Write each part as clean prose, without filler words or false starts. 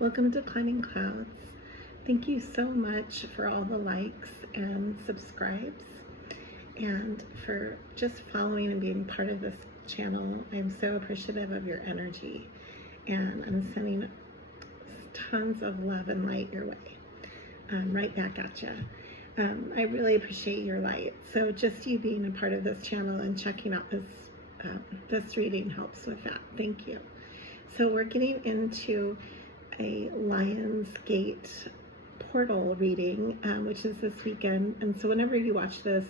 Welcome to Climbing Clouds. Thank you so much for all the likes and subscribes and for just following and being part of this channel. I'm so appreciative of your energy, and I'm sending tons of love and light your way. Right back at you. I really appreciate your light. So just you being a part of this channel and checking out this reading helps with that. Thank you. So we're getting into a Lion's Gate portal reading, which is this weekend. And so whenever you watch this,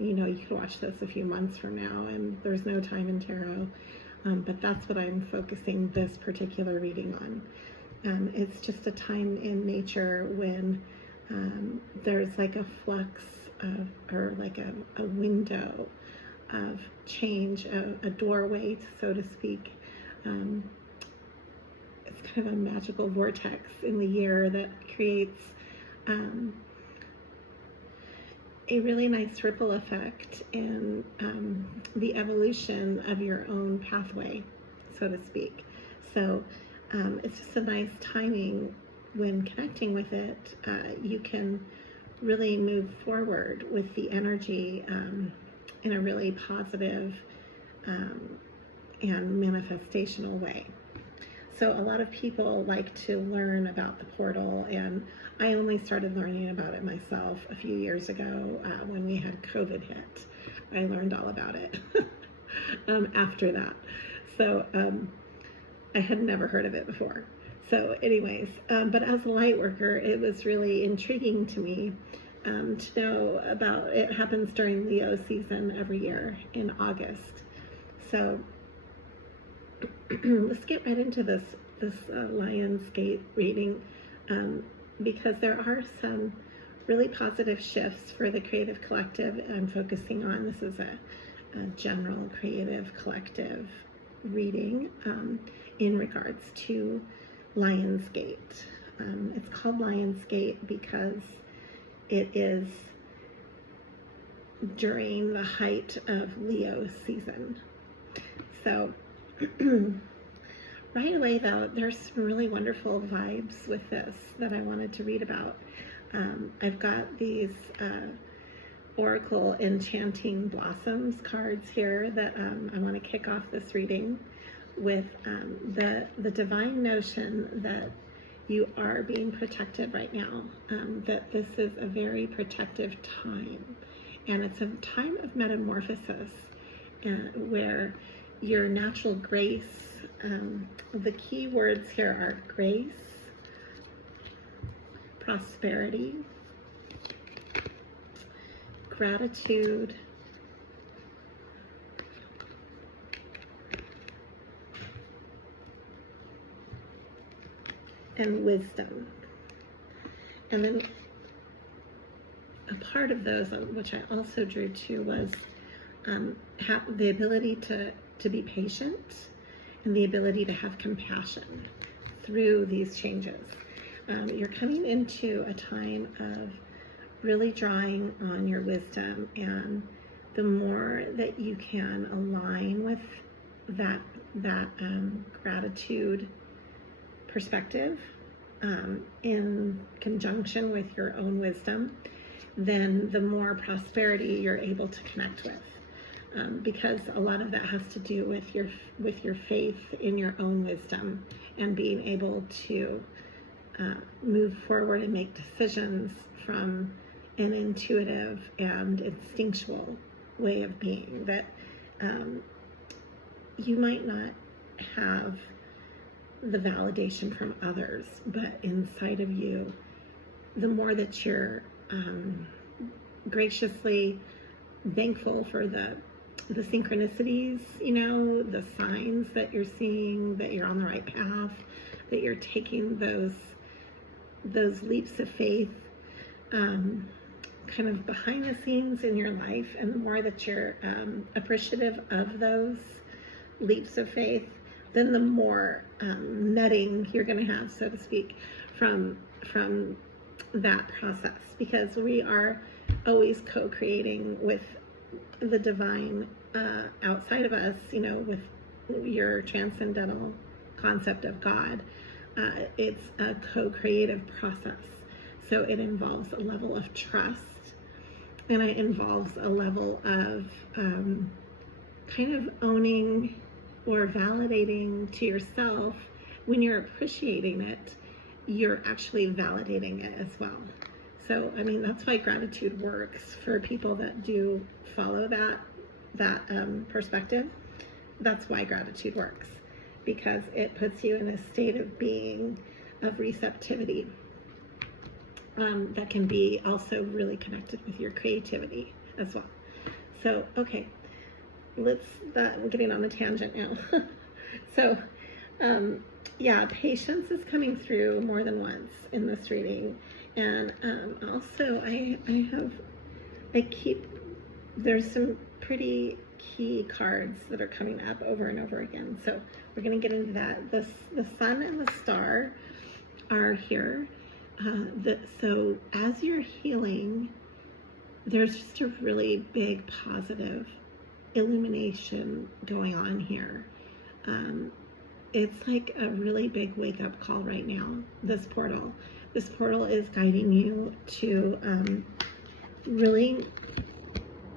you know, you could watch this a few months from now, and there's no time in tarot. But that's what I'm focusing this particular reading on. It's just a time in nature when there's like a flux of, or like a window of change, a doorway, so to speak. It's kind of a magical vortex in the year that creates a really nice ripple effect in the evolution of your own pathway, so to speak. So it's just a nice timing. When connecting with it, you can really move forward with the energy in a really positive and manifestational way. So a lot of people like to learn about the portal, and I only started learning about it myself a few years ago when we had COVID hit. I learned all about it after that. So I had never heard of it before. So anyways, but as a light worker, it was really intriguing to me to know about it. It happens during Leo season every year in August. So let's get right into this Lion's Gate reading, because there are some really positive shifts for the creative collective I'm focusing on. This is a general creative collective reading in regards to Lion's Gate. It's called Lion's Gate because it is during the height of Leo season. So right away though, there's some really wonderful vibes with this that I wanted to read about. I've got these Oracle Enchanting Blossoms cards here that I want to kick off this reading with the divine notion that you are being protected right now, that this is a very protective time, and it's a time of metamorphosis where your natural grace, the key words here are grace, prosperity, gratitude, and wisdom. And then a part of those, which I also drew to, was the ability to be patient and the ability to have compassion through these changes. You're coming into a time of really drawing on your wisdom, and the more that you can align with that gratitude perspective in conjunction with your own wisdom, then the more prosperity you're able to connect with. Because a lot of that has to do with your faith in your own wisdom and being able to move forward and make decisions from an intuitive and instinctual way of being that you might not have the validation from others, but inside of you, the more that you're graciously thankful for the synchronicities, you know, the signs that you're seeing, that you're on the right path, that you're taking those leaps of faith kind of behind the scenes in your life, and the more that you're appreciative of those leaps of faith, then the more netting you're going to have, so to speak, from that process, because we are always co-creating with the divine outside of us, you know, with your transcendental concept of God. It's a co-creative process. So it involves a level of trust, and it involves a level of kind of owning or validating to yourself. When you're appreciating it, you're actually validating it as well. So, I mean, that's why gratitude works for people that do follow that perspective. That's why gratitude works, because it puts you in a state of being, of receptivity, that can be also really connected with your creativity as well. So, okay, I'm getting on a tangent now. So, yeah, patience is coming through more than once in this reading. And also there's some pretty key cards that are coming up over and over again. So we're going to get into that. The sun and the star are here. So as you're healing, there's just a really big positive illumination going on here. It's like a really big wake-up call right now, this portal. This portal is guiding you to really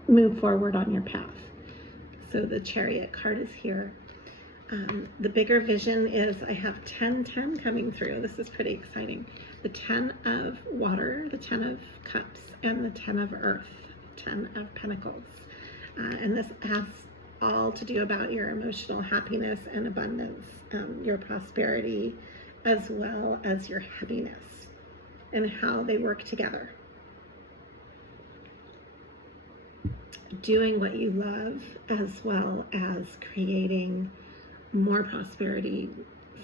move forward on your path. So the chariot card is here. The bigger vision is, I have 10-10 coming through. This is pretty exciting. The 10 of water, the 10 of cups, and the 10 of earth, 10 of pentacles. And this has all to do about your emotional happiness and abundance, your prosperity, as well as your happiness, and how they work together. Doing what you love, as well as creating more prosperity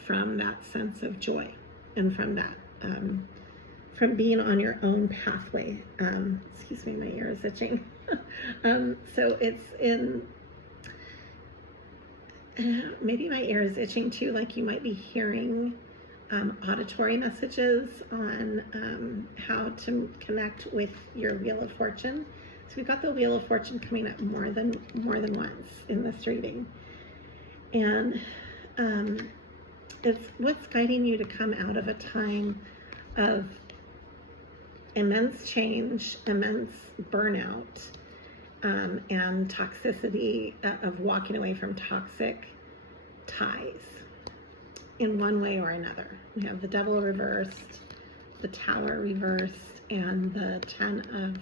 from that sense of joy, and from that, from being on your own pathway. Excuse me, my ear is itching. So it's in, maybe my ear is itching too, like you might be hearing auditory messages on how to connect with your Wheel of Fortune. So we've got the Wheel of Fortune coming up more than once in this reading. And it's what's guiding you to come out of a time of immense change, immense burnout, and toxicity, of walking away from toxic ties in one way or another. We have the Devil reversed, the Tower reversed, and the 10 of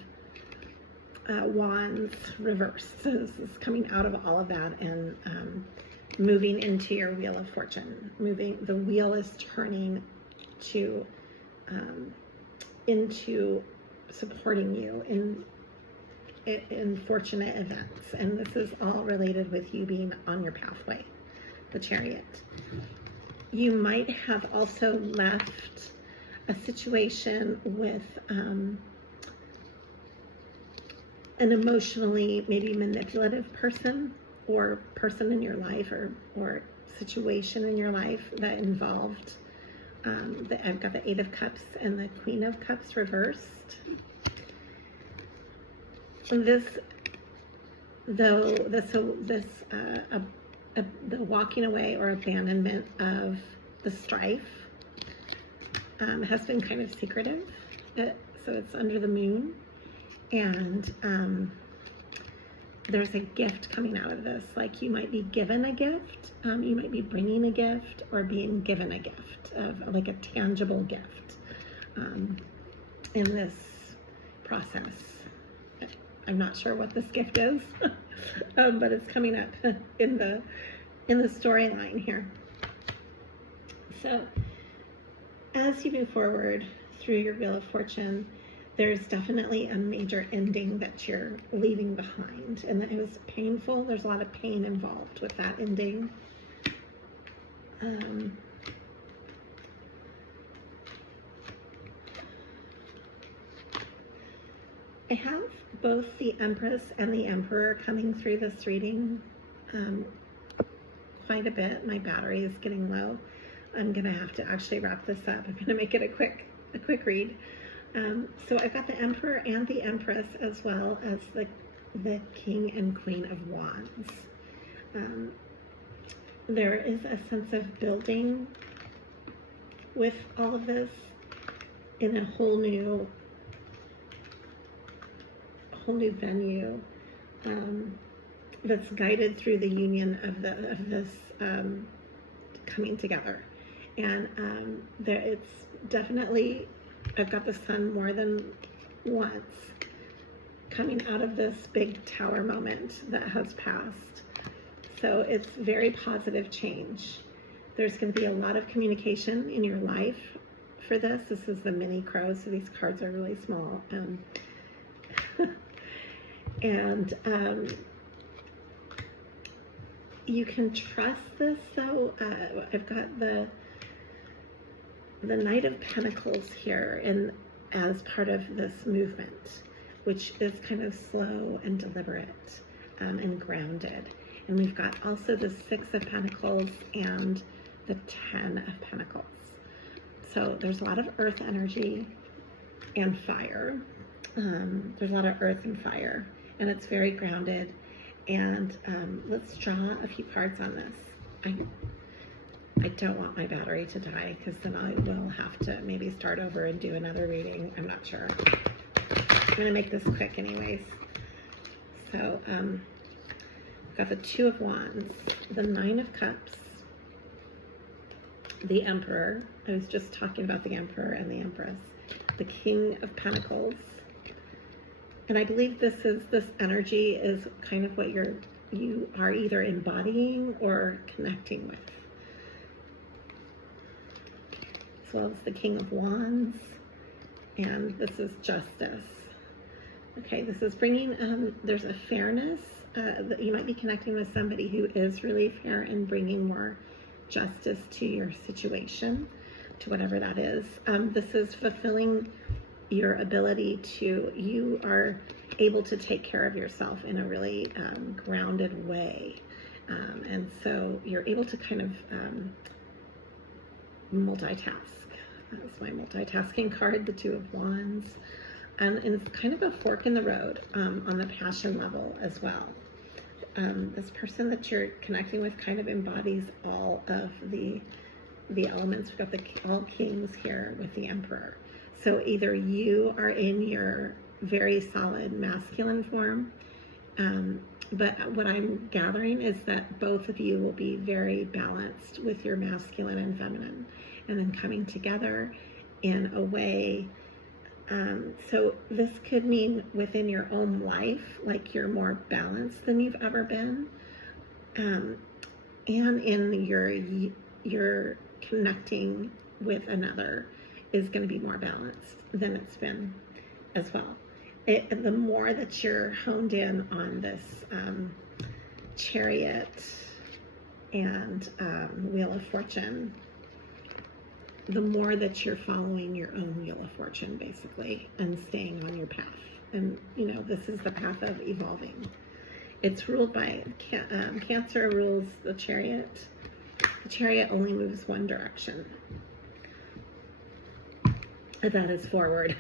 Wands reversed. So this is coming out of all of that and moving into your Wheel of Fortune. The wheel is turning to into supporting you in fortunate events, and this is all related with you being on your pathway, the Chariot. You might have also left a situation with an emotionally maybe manipulative person or person in your life, or situation in your life that involved I've got the 8 of Cups and the Queen of Cups reversed. The walking away or abandonment of the strife has been kind of secretive, so it's under the moon, and there's a gift coming out of this. Like you might be given a gift, you might be bringing a gift or being given a gift, of like a tangible gift in this process. I'm not sure what this gift is, but it's coming up in the storyline here. So as you move forward through your Wheel of Fortune, there's definitely a major ending that you're leaving behind, and that it was painful. There's a lot of pain involved with that ending. I have both the Empress and the Emperor coming through this reading quite a bit. My battery is getting low. I'm gonna have to actually wrap this up. I'm gonna make it a quick read. So I've got the Emperor and the Empress, as well as the King and Queen of Wands. There is a sense of building with all of this in a whole new venue, that's guided through the union of this coming together. And it's definitely, I've got the sun more than once coming out of this big tower moment that has passed. So it's very positive change. There's going to be a lot of communication in your life for this. This is the mini crow, so these cards are really small. And you can trust this. So I've got the Knight of Pentacles here, and as part of this movement, which is kind of slow and deliberate and grounded. And we've got also the Six of Pentacles and the 10 of Pentacles. So there's a lot of earth energy and fire. There's a lot of earth and fire, and it's very grounded. And let's draw a few cards on this. I don't want my battery to die, because then I will have to maybe start over and do another reading. I'm not sure. I'm going to make this quick anyways. So I've got the Two of Wands, the Nine of Cups, the Emperor. I was just talking about the Emperor and the Empress. The King of Pentacles. And I believe this energy is kind of what you are either embodying or connecting with. As well as the King of Wands. And this is Justice. Okay, this is bringing, there's a fairness, that you might be connecting with somebody who is really fair and bringing more justice to your situation, to whatever that is. This is fulfilling your ability to, you are able to take care of yourself in a really grounded way. And so you're able to kind of multitask. That's my multitasking card, the Two of Wands. And it's kind of a fork in the road on the passion level as well. This person that you're connecting with kind of embodies all of the elements. We've got the all kings here with the Emperor. So either you are in your very solid masculine form, but what I'm gathering is that both of you will be very balanced with your masculine and feminine, and then coming together in a way. So this could mean within your own life, like you're more balanced than you've ever been, and in your connecting with another is going to be more balanced than it's been as well. The more that you're honed in on this chariot and Wheel of Fortune, the more that you're following your own Wheel of Fortune, basically, and staying on your path. And, you know, this is the path of evolving. It's ruled by, Cancer rules the Chariot. The Chariot only moves one direction. And that is forward.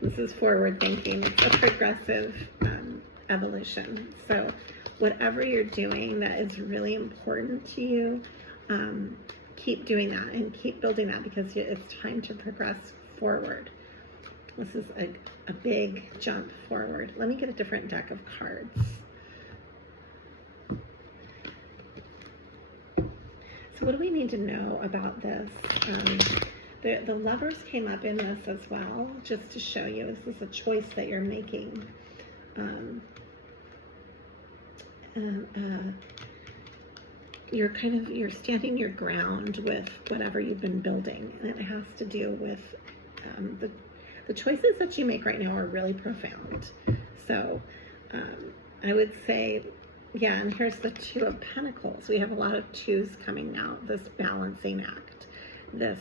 This is forward thinking. It's a progressive evolution. So whatever you're doing that is really important to you, keep doing that and keep building that, because it's time to progress forward. This is a big jump forward. Let me get a different deck of cards. So what do we need to know about this? The Lovers came up in this as well, just to show you this is a choice that you're making. You're standing your ground with whatever you've been building, and it has to do with the choices that you make right now are really profound. So I would say, yeah, and here's the Two of Pentacles. We have a lot of twos coming now, this balancing act. This,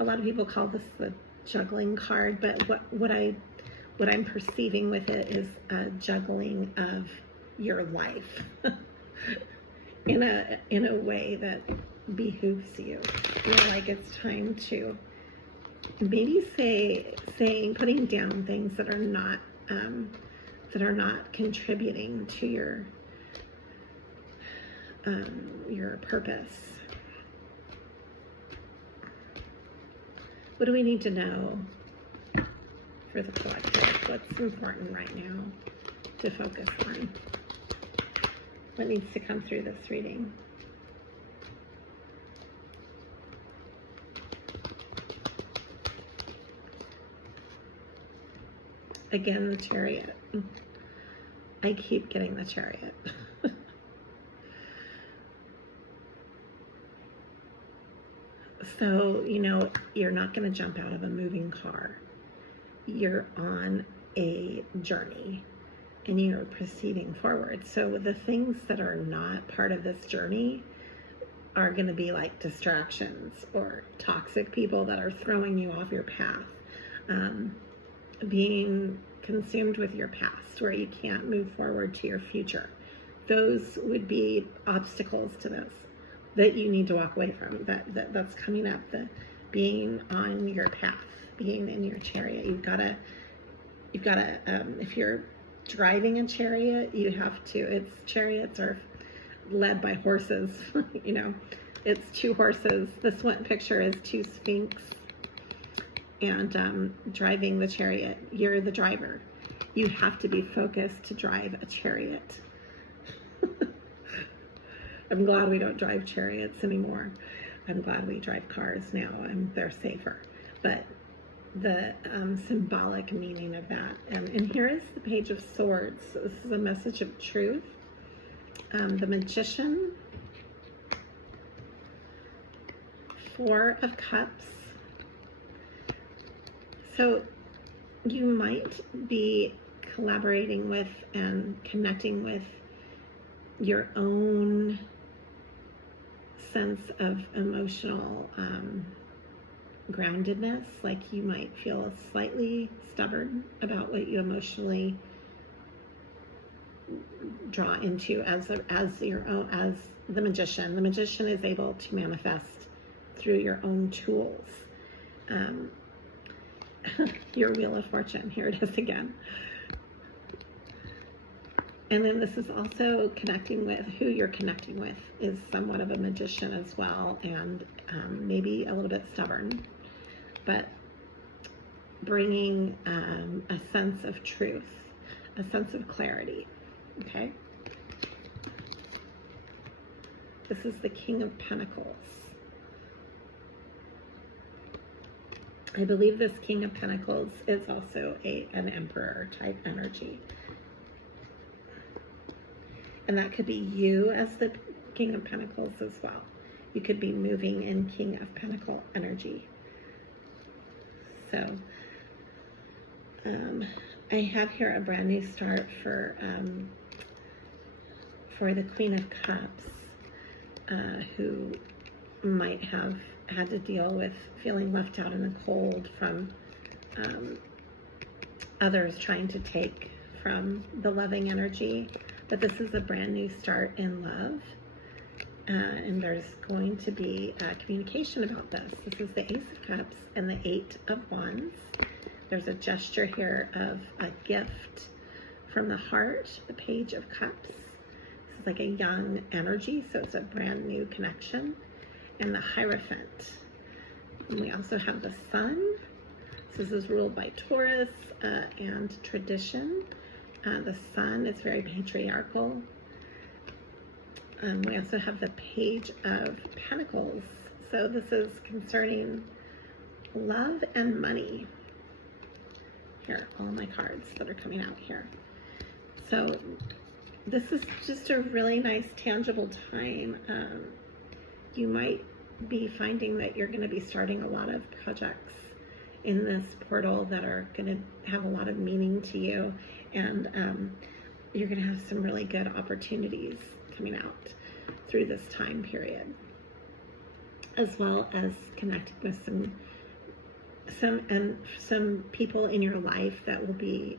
a lot of people call this the juggling card, but what I'm perceiving with it is a juggling of your life in a way that behooves you. You know, like it's time to maybe putting down things that are not contributing to your purpose. What do we need to know for the collective? What's important right now to focus on? What needs to come through this reading? Again, the chariot. I keep getting the chariot. So, you know, you're not going to jump out of a moving car. You're on a journey and you're proceeding forward. So the things that are not part of this journey are going to be like distractions or toxic people that are throwing you off your path. Being consumed with your past where you can't move forward to your future. Those would be obstacles to this that you need to walk away from, that's coming up, the being on your path, being in your chariot. You've got to, if you're driving a chariot, you have to, chariots are led by horses, you know, it's two horses. This one picture is two sphinx, and driving the chariot, you're the driver. You have to be focused to drive a chariot. I'm glad we don't drive chariots anymore. I'm glad we drive cars now, and they're safer. But the symbolic meaning of that. And here is the Page of Swords. So this is a message of truth. The Magician. Four of Cups. So you might be collaborating with and connecting with your own sense of emotional groundedness. Like you might feel slightly stubborn about what you emotionally draw into as your own, as the magician. The magician is able to manifest through your own tools. Your Wheel of Fortune, here it is again. And then this is also connecting with who you're connecting with is somewhat of a magician as well, and maybe a little bit stubborn, but bringing a sense of truth, a sense of clarity, okay? This is the King of Pentacles. I believe this King of Pentacles is also an Emperor type energy. And that could be you as the King of Pentacles as well. You could be moving in King of Pentacle energy. So, I have here a brand new start for the Queen of Cups, who might have had to deal with feeling left out in the cold from others trying to take from the loving energy. But this is a brand new start in love, and there's going to be communication about this. This is the Ace of Cups and the Eight of Wands. There's a gesture here of a gift from the heart, the Page of Cups. This is like a young energy, so it's a brand new connection. And the Hierophant. And we also have the Sun. This is ruled by Taurus and tradition. The Sun is very patriarchal. We also have the Page of Pentacles. So this is concerning love and money. Here, all my cards that are coming out here. So this is just a really nice, tangible time. You might be finding that you're going to be starting a lot of projects in this portal that are going to have a lot of meaning to you, and you're going to have some really good opportunities coming out through this time period, as well as connecting with some people in your life that will be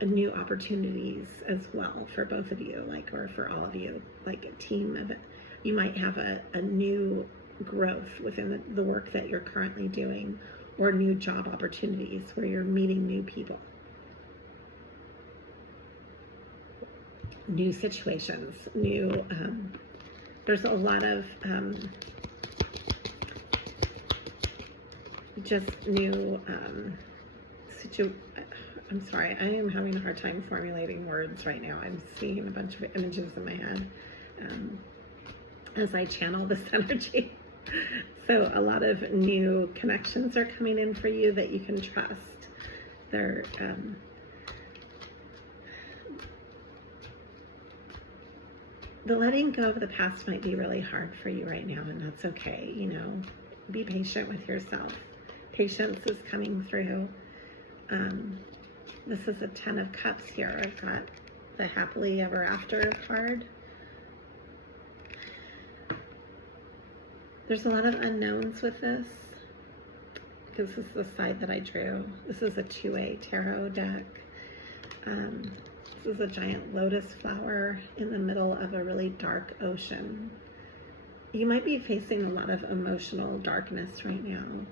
new opportunities as well for both of you, like, or for all of you, like a team of it. You might have a new growth within the work that you're currently doing, or new job opportunities where you're meeting new people, new situations, new, there's a lot of just new I'm sorry, I am having a hard time formulating words right now. I'm seeing a bunch of images in my head as I channel this energy. So a lot of new connections are coming in for you that you can trust. They're the letting go of the past might be really hard for you right now, and that's okay. You know, be patient with yourself. Patience is coming through. This is a 10 of Cups here. I've got the Happily Ever After card. There's a lot of unknowns with this. This is the side that I drew. This is a 2A tarot deck. This is a giant lotus flower in the middle of a really dark ocean. You might be facing a lot of emotional darkness right now.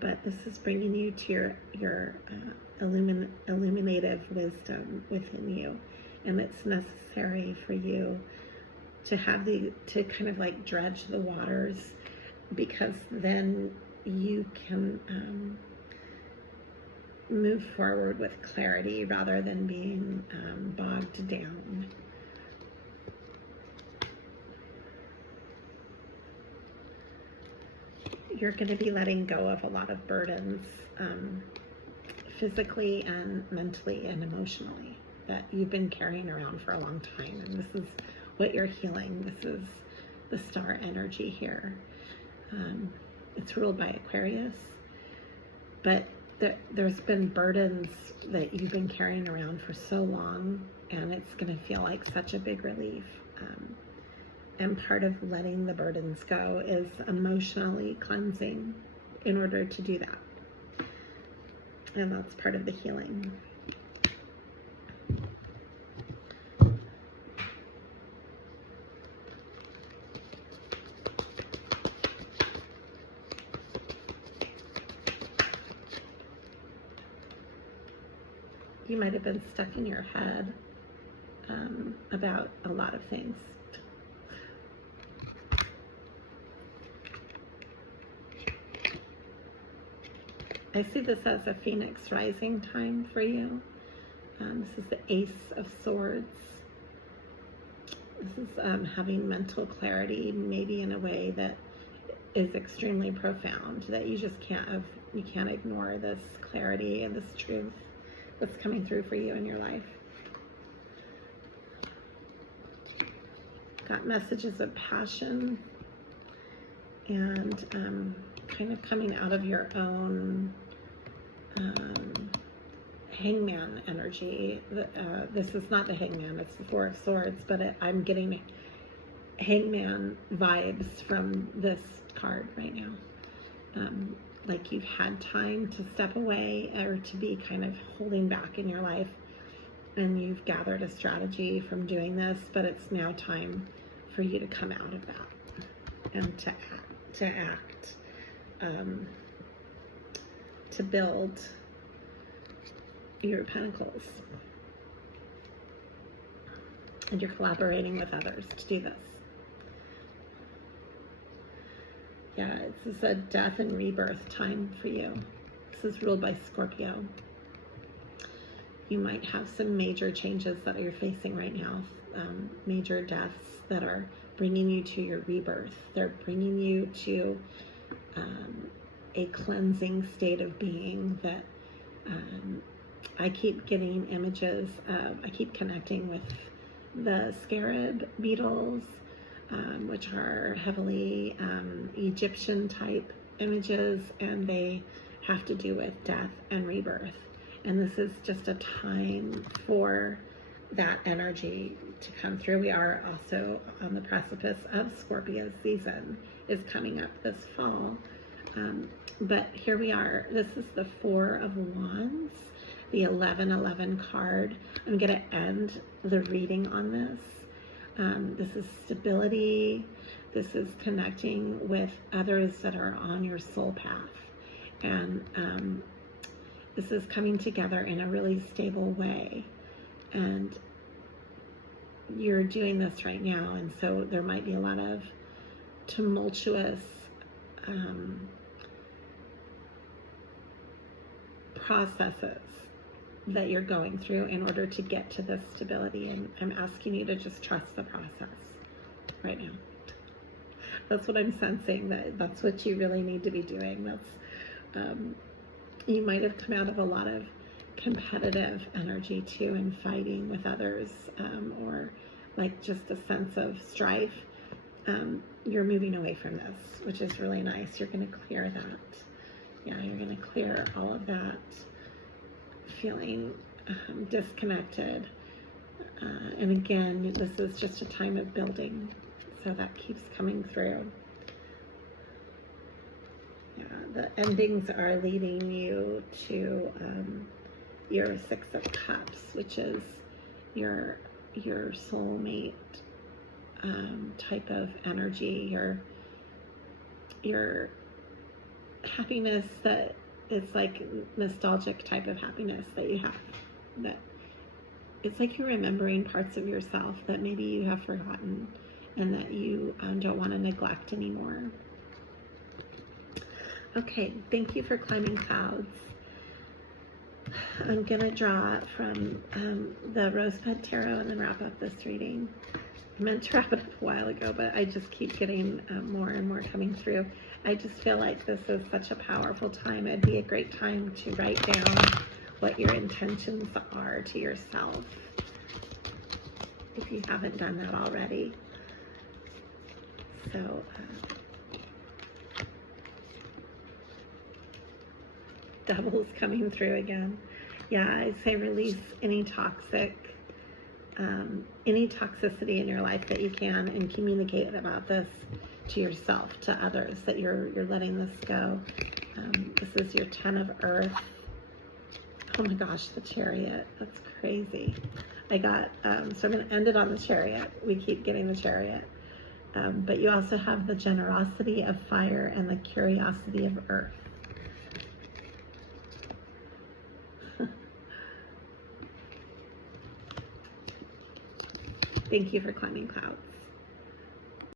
But this is bringing you to your illuminative wisdom within you, and it's necessary for you to have to kind of like dredge the waters, because then you can move forward with clarity rather than being bogged down. You're going to be letting go of a lot of burdens, physically and mentally and emotionally, that you've been carrying around for a long time. And this is what you're healing. This is the star energy here. It's ruled by Aquarius, but there's been burdens that you've been carrying around for so long, and it's going to feel like such a big relief. And part of letting the burdens go is emotionally cleansing in order to do that. And that's part of the healing. You might have been stuck in your head about a lot of things. I see this as a Phoenix rising time for you. This is the Ace of Swords. This is having mental clarity, maybe in a way that is extremely profound, that you just you can't ignore this clarity and this truth that's coming through for you in your life. Got messages of passion and kind of coming out of your own hangman energy. This is not the hangman, it's the Four of Swords, but I'm getting hangman vibes from this card right now. Like you've had time to step away or to be kind of holding back in your life, and you've gathered a strategy from doing this, but it's now time for you to come out of that and to act, to build your pentacles. And you're collaborating with others to do this. Yeah, this is a death and rebirth time for you. This is ruled by Scorpio. You might have some major changes that you're facing right now, major deaths that are bringing you to your rebirth. They're bringing you to a cleansing state of being that I keep getting images of. I keep connecting with the scarab beetles, which are heavily Egyptian type images, and they have to do with death and rebirth. And this is just a time for that energy to come through. We are also on the precipice of Scorpio season is coming up this fall. But here we are. This is the Four of Wands, the 1111 card. I'm going to end the reading on this. This is stability. This is connecting with others that are on your soul path. And this is coming together in a really stable way. And you're doing this right now. And so there might be a lot of tumultuous processes that you're going through in order to get to this stability. And I'm asking you to just trust the process right now. That's what I'm sensing, that's what you really need to be doing. That's you might have come out of a lot of competitive energy too, and fighting with others, or like just a sense of strife. You're moving away from this, which is really nice. You're going to clear that. Yeah, you're going to clear all of that feeling disconnected. And again, this is just a time of building, so that keeps coming through. Yeah, the endings are leading you to your Six of Cups, which is your soulmate type of energy, your happiness that is like nostalgic type of happiness that you have, that it's like you're remembering parts of yourself that maybe you have forgotten and that you don't want to neglect anymore. Okay, thank you for climbing clouds. I'm going to draw from the Rosebud Tarot and then wrap up this reading. I meant to wrap it up a while ago, but I just keep getting more and more coming through. I just feel like this is such a powerful time. It'd be a great time to write down what your intentions are to yourself, if you haven't done that already. So, Devil's coming through again. Yeah, I say release any toxicity in your life that you can, and communicate about this to yourself, to others, that you're letting this go. This is your 10 of Earth. Oh my gosh, the Chariot. That's crazy. I got, so I'm going to end it on the Chariot. We keep getting the Chariot. But you also have the generosity of fire and the curiosity of earth. Thank you for climbing clouds.